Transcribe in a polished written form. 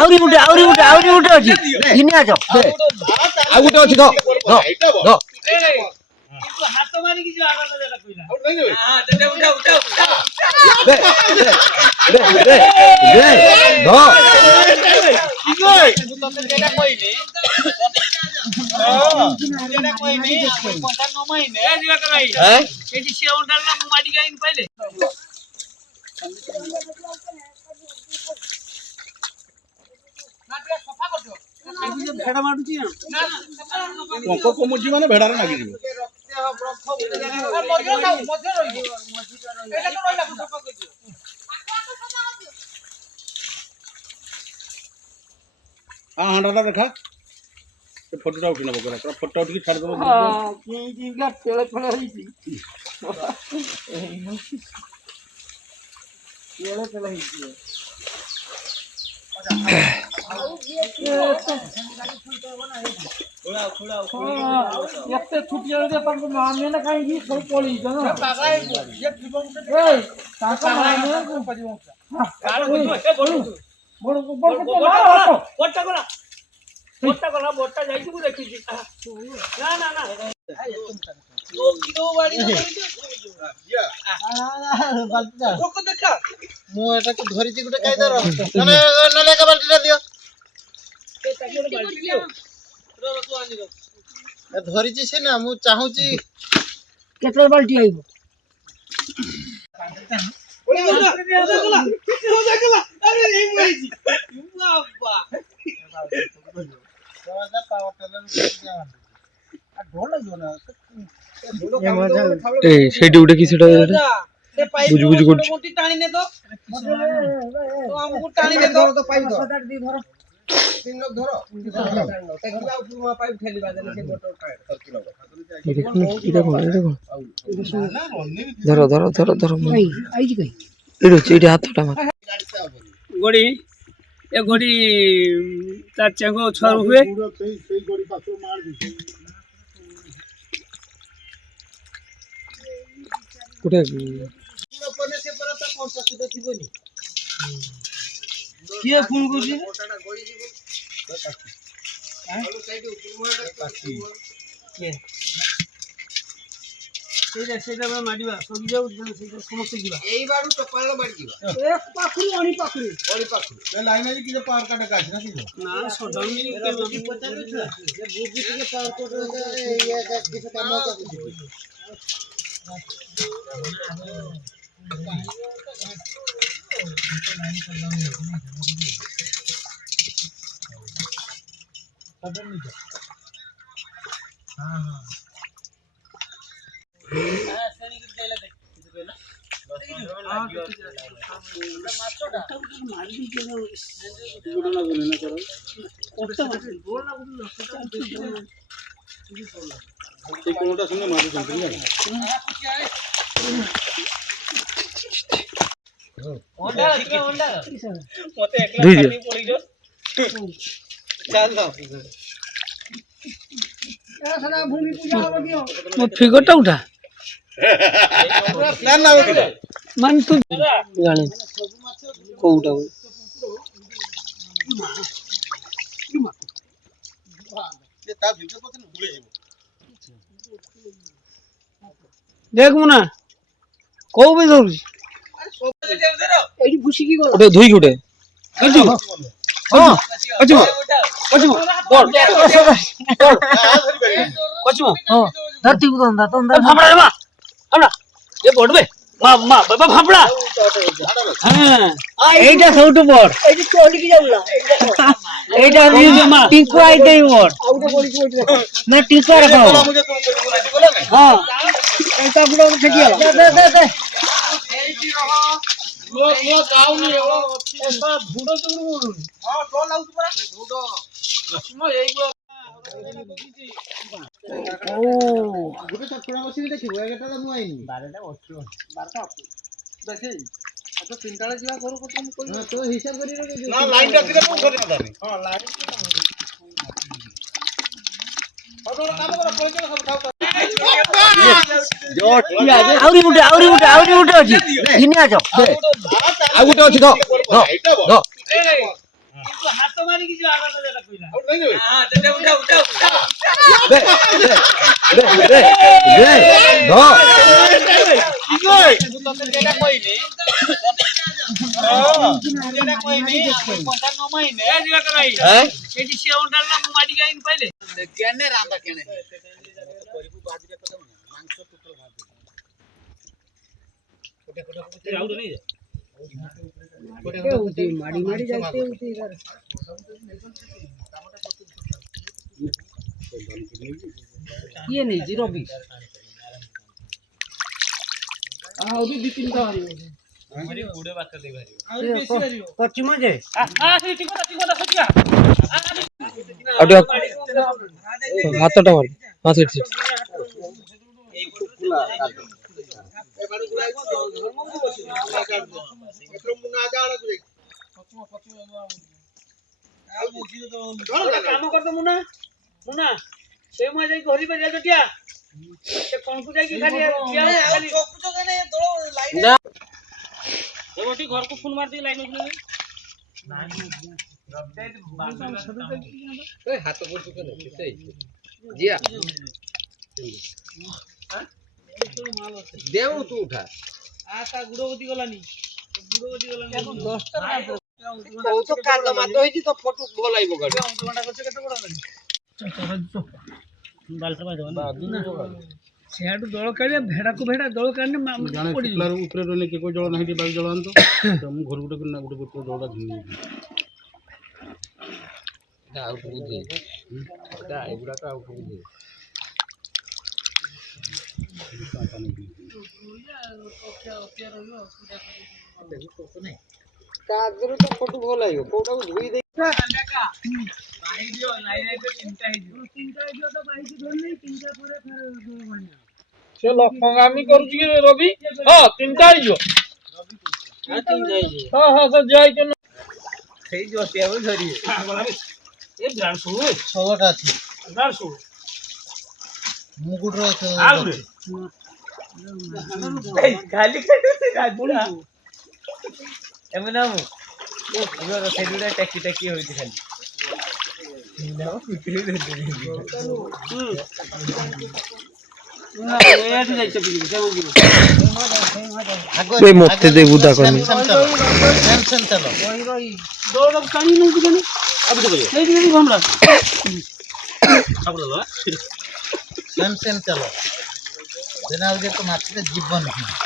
ଆହୁରି ଗୋଟେ ଅଛି ଘିନି ଆସ ଆଉ ଗୋଟେ ଅଛି ହାତ ମାରିକି ଯିବା ଭେড়ା ମାଡୁଛି କମୁଛି ମାନେ ଭେଡାରେ ଲାଗିଯିବ। ହଁ ହାଣ୍ଡାଟା ଦେଖା ଫଟୋଟା ଉଠି ନେବ ପୁରା ଫଟୋ ଉଠିକି ଛାଡ଼ିଦେବ। ଏତେ ଛୁଟି ତାଙ୍କୁ ମାନେ ନା କାହିଁକି ସବୁ ପଳେଇଛ ମୁଁ ଏଟାକୁ ଧରିଛି ଗୋଟେ କାଇଦାର ନହେଲେ ଏକା ବାଲ୍ଟିଟା ଦିଅ ଧରିଛି ସିନା ମୁଁ ଚାହୁଁଛି କେତେ ବାଲ୍ଟି ଆଇବ ସେଇଠି ଗୋଟେ କି ସେଟା ବୁଝ ବୁଝ କରୁଛି ଟାଣି ନେ ତ ଆମକୁ ଟାଣି ନେ ତ ପାଇପ ଧର गोड़ी ए गोड़ी ता चेंगो छर हुए किए फोन करछि ସେଇଟା ମାଡ଼ିବା ସବୁ ଯାଉ ସମସ୍ତେ ଯିବା ଏଇ ବାଡୁ ଟପାଳ ବାଡି ଯିବା ଏ ପାଖରୁ ଅଣି ପାଖରୁ ଏ ଲାଇନ ଆଜି କି ପାୱାର କାଟ କାଛି ନା ନା ସଡନ ମିଲି କେ ବୁଝି ଟିକେ ପାୱାର କୋଟ ଇଏ କିଛି କାମ फिगरटा उठा मान तू जाने कोउटा देख मुना को भी धरू एडी भुसी की गो धुई गुटे कछु हां कछु कछु बोल कछु हां धरती को दंदा तो फाफड़ा मा हमरा ये बोडबे मा मा बाबा फाफड़ा हां एटा सबटु बोड एडी कोडी की जाउला एटा मा टिंकू आई देई बोड ना टिंकू रखो हां एटा बुडो फेकिया दे लो गाउनी ओ एसा भुडो चुरु बोलुनी हां तो लाउत परा भुडो म एई गो ओ गुटे चकुड़ा बसी देखिबो एटा तो मु आइनी 12टा 12टा देखै तो तीनटा जीवा करू को तुम कोइ तो हिसाब करी रे ना लाइन टा दिले मु सरी ना हां लाइन और काम करा कोइ सब खाऊ आउरी उठे अछि घिनि आजो आ गुटे अछि কিন্তু হাত মারি কিছু আলাদা যেটা কইলা আউট হয়ে যাবে হ্যাঁ যেটা উঠাও উঠাও কি কই তোদের যেটা কইনি যেটা কইনি আমি কথা নমাইনে এই দিবা করাই হ্যাঁ এটি সে ওন্ডাল না মাটি গাইন পাইলে কেনে রান্দা কেনে করিবু বাজিরে কথা মাংস টোটাল ভাবে কোটে কোটে আউট নেই মারি মারি যাইতে উঠে এবার ये नहीं 020 आओ भी 2-3 हमारी बूढ़े बात कर दे भाई और बेसी करियो पश्चिम जे ठीक है सचिया আউট হাতটা মার হ্যাঁ সেট সেট এই ফুলা কাটো এবারে গুলাই একদম মুনা যাওয়া গুলাই काम करतो मुना मुना से म जाई घरी पे जा जटिया से कोनकु जाई खाली खाली चोकु जने दो लाइन ना ए मोटी घर को फोन मार दी लाइन में ए हाथ बोलतो केन किसै जिया हां देव तू उठा आता गुडोवती गलानी এখন 10 টা মাত্র কও তো কাল মাত্র হইছি তো ফটো বলাইবো গাড়ি ঘন্টা করছে কত বড় লাগে বালটা বাজে না সেহাটু দଳ কাড়িয়া ভেড়াକୁ ভেড়ା ଦଳ କାଢିଲେ জানে ପଡି শুক্লার উপরে রইলে কে কই জল নাই টি বাই জল আনতো তো মু ঘর গুটে না গুটে গুটে জলটা ঝিনি দা আউট বুঝি দা এগুলা তো আউট বুঝি কাজরে তো ফটো বলাইবো কোটা ধুই দে টাকা ভাই দিও নাই নাই তো তিনটা আইডিও তো ভাই দি ধরলেই তিনটা পরে ফের ସେ ଲକ୍ଷଙ୍ଗାମୀ କରୁଛି କି ରବି ହଁ ତିନିଟା ହେଇଯିବ ହଁ ହଁ ସେ ଯାଇକି ସେଇ ଜଟିଆ ବୋ ଧରିଏ ଏ ବ୍ରାଣ୍ଡ ସବୁ ଛଅଟା ଅଛି ବ୍ରାଣ୍ଡ ସବୁ ମୁଗୁଡର ଆଉରେ ଖାଲି ଖାଲି ରାଜୁଡ଼ା ଏମେ ନା ମୁଁ ସେଇଟା ଟାକି ଟାକି ହଉଛି ଖାଲି ଏଠି ଯାଇଛ ପିଲି ସେ ମନ୍ଦିର এই মতে দে বুদা করনি টেনশন চলো দৌড় কানি নেই কেন আবু তো এই দিকে ভমলা আবু দাও টেনশন চলো দেনা যে তো মাছটা জীবন